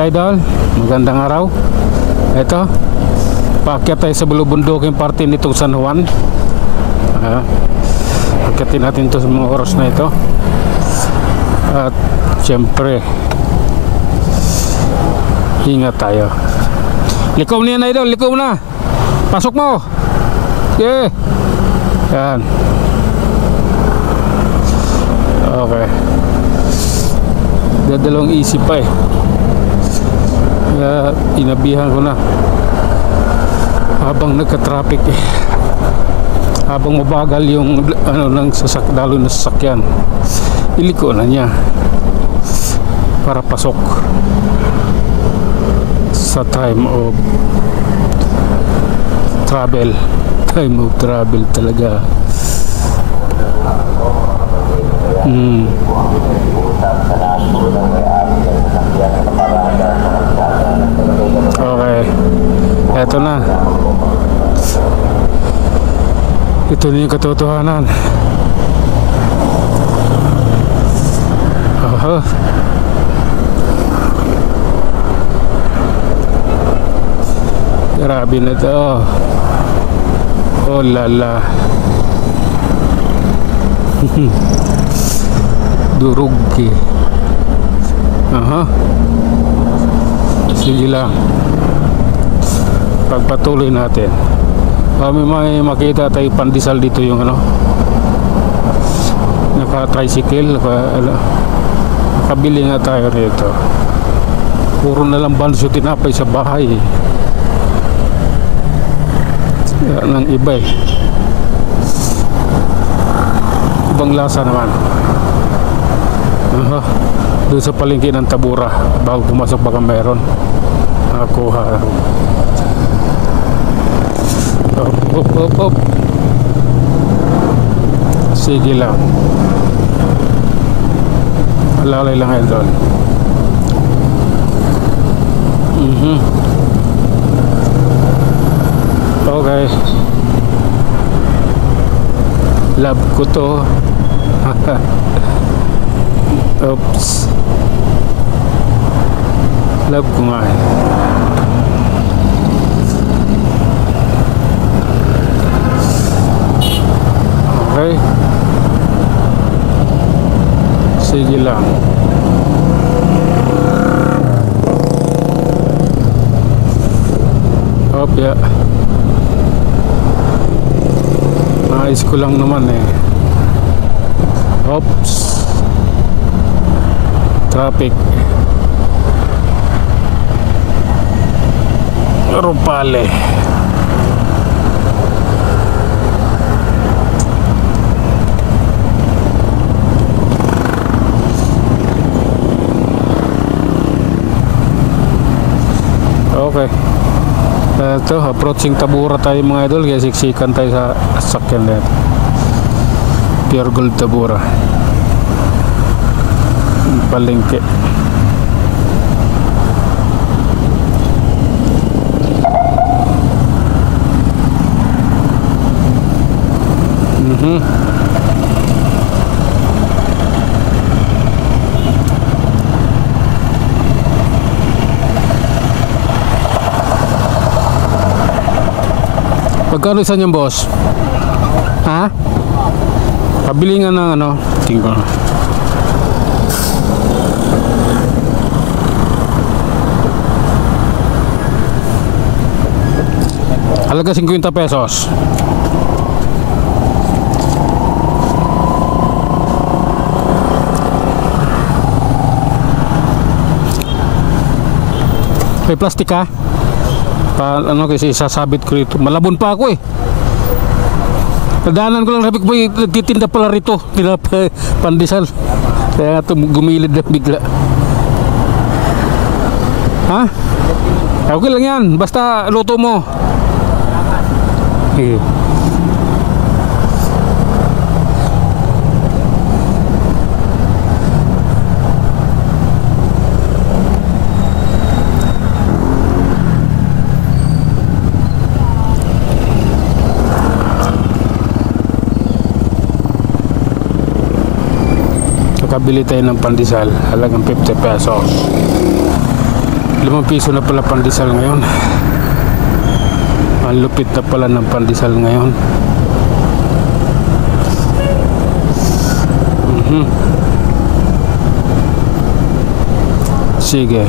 idol, magandang araw. Ito, paakyat tayo sa bulubunduking parte nitong San Juan. Akyatin natin ito sa mga oras na ito. At syempre, ingat tayo. Likom na yan idol, likom na. Pasok mo. Okay. Yan. Okay. Dadalawang isip pa eh. Kaya inabihan ko na habang nagka-traffic eh. Habang mabagal yung ng dalo na sasakyan, iliko na niya para pasok sa time of travel. Time of travel talaga. Okay, eto na. Ito na yung katotohanan. Grabe na to. Oh lala. Durog eh. Sige lang, pagpatuloy natin. May makita tayo pandesal dito, yung naka-tricycle, nakabili nga tayo rito. Puro na lang banso tinapay sa bahay ng iba eh. Ibang lasa naman. Doon sa palengke ng Tabura, bago pumasok baka meron nakakuha. Op. Sige lang, alalay lang yan doon. Okay, love ko to. Oops, love ko nga eh. Okay, sige lang. Op, ya. Naayos ko lang naman eh. Oops, traffic. Rupale. Okay. Ito, approaching Tabura tayo mga idol, kaya siksikan tayo sa sakyan na ito. Pure Gold Tabura, palengke. Magkano isa niyang boss? Ha? Pabili nga ng tingko. Halaga 50 pesos. May plastic ka? Kasi sasabit ko rito. Malabon pa ako eh. Nadaanan ko lang, sabi ko may nagtitinda pala rito, pandesal. Kaya gumilid na bigla. Ha? Okay lang yan, basta luto mo. Nakabili tayo ng pandesal, halagang 50 pesos. ₱5 na pala pandesal ngayon. Ang lupit na pala ng pandesal ngayon. Sige.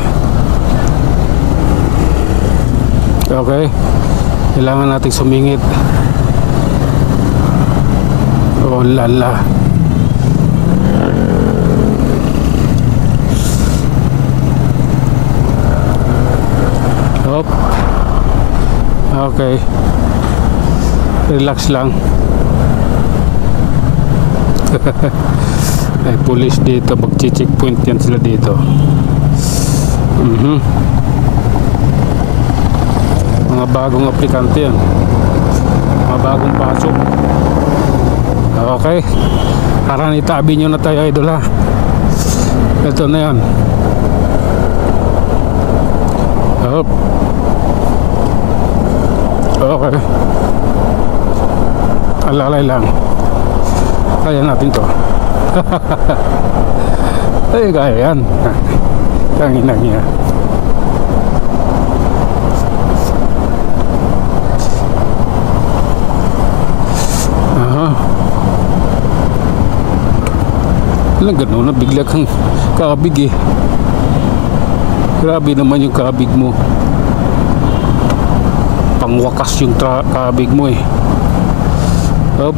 Okay. Kailangan nating sumingit. Oh lala. Hop. Okay. Relax lang. Ay, police dito. Mag-checkpoint yan sila dito. Mga bagong aplikante yan. Mga bagong pasok. Okay. Parang itabi nyo na tayo, idol, ha. Ito na yan. Hop. Okay. Alalay lang. Kaya natin to. Ay, kaya yan. Tangina niya. Alam, gano'n na bigla kang kabig eh. Grabe naman yung kabig mo. Pangwakas yung kabig mo eh. Up.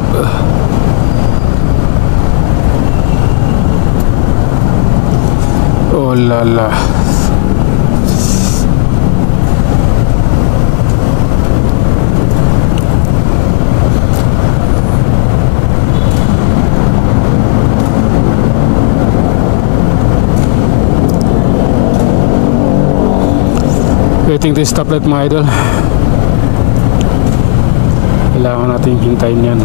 Oh lala. Waiting this stoplight, mga idol. Kailangan natin hintayin yan.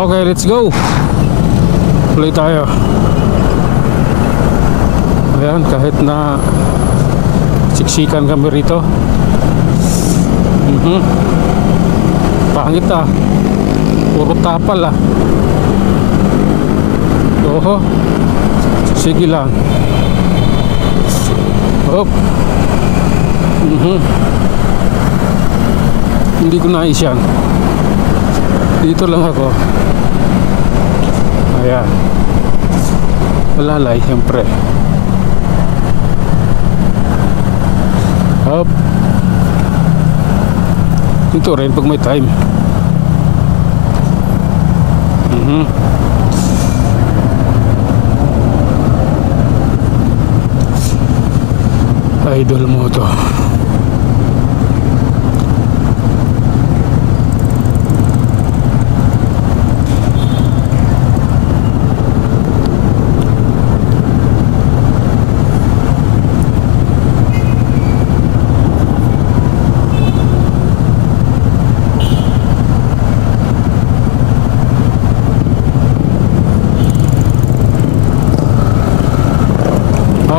Okay, let's go. Tuloy tayo. Ayan, kahit na siksikan kami rito. Pangit ah. Puro tapal ah. Oho. Sige lang. Hop. Hindi ko nais yan. Dito lang ako. Ayan. Malalay, siyempre. Hop. Ito rin pag may time. Idol mo to.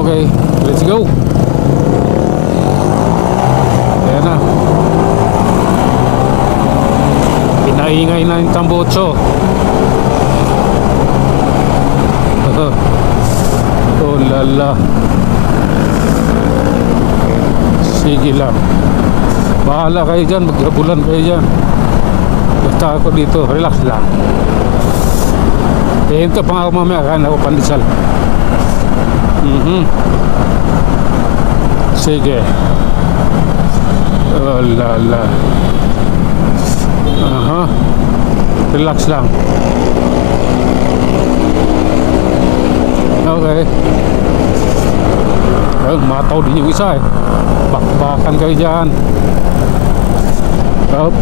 Okay, let's go. Ayan na. maingay na yung tambutso. Oh lala. Sige lang, bahala kayo dyan, maglabulan kayo dyan, basta ako dito, relax lang. Hinto pa nga ako mamaya, kain ako pandesal. Sige. Oh lala. Aha. Relax lang. Okay. Ayun, mataw din yung isa eh. Bakbakan kayo dyan. Up.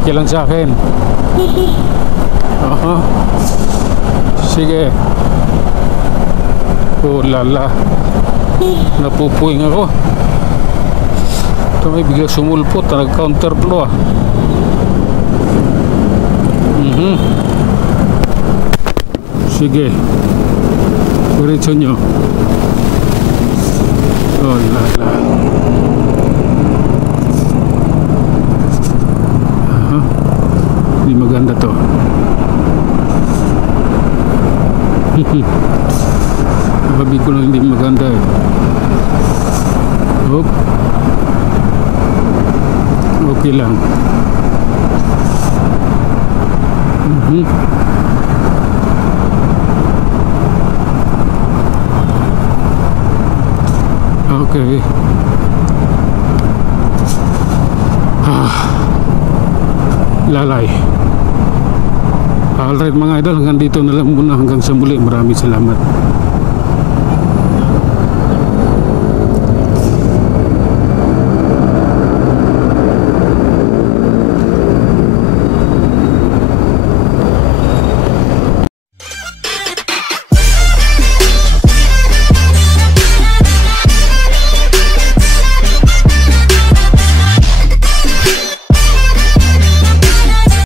Okay lang sa akin. Aha. Sige. Oh lala. Napupuing ako. Ito may bigla sumulpot. Nag-counter flow ah. Sige. Diretso nyo. Oh lala. Aha. Hindi maganda to. Sabi ko lang hindi maganda eh. Hop. Okay lang. Okay. Lalay. Alright mga idol, hanggang dito na lang muna, hanggang sa muli. Maraming salamat.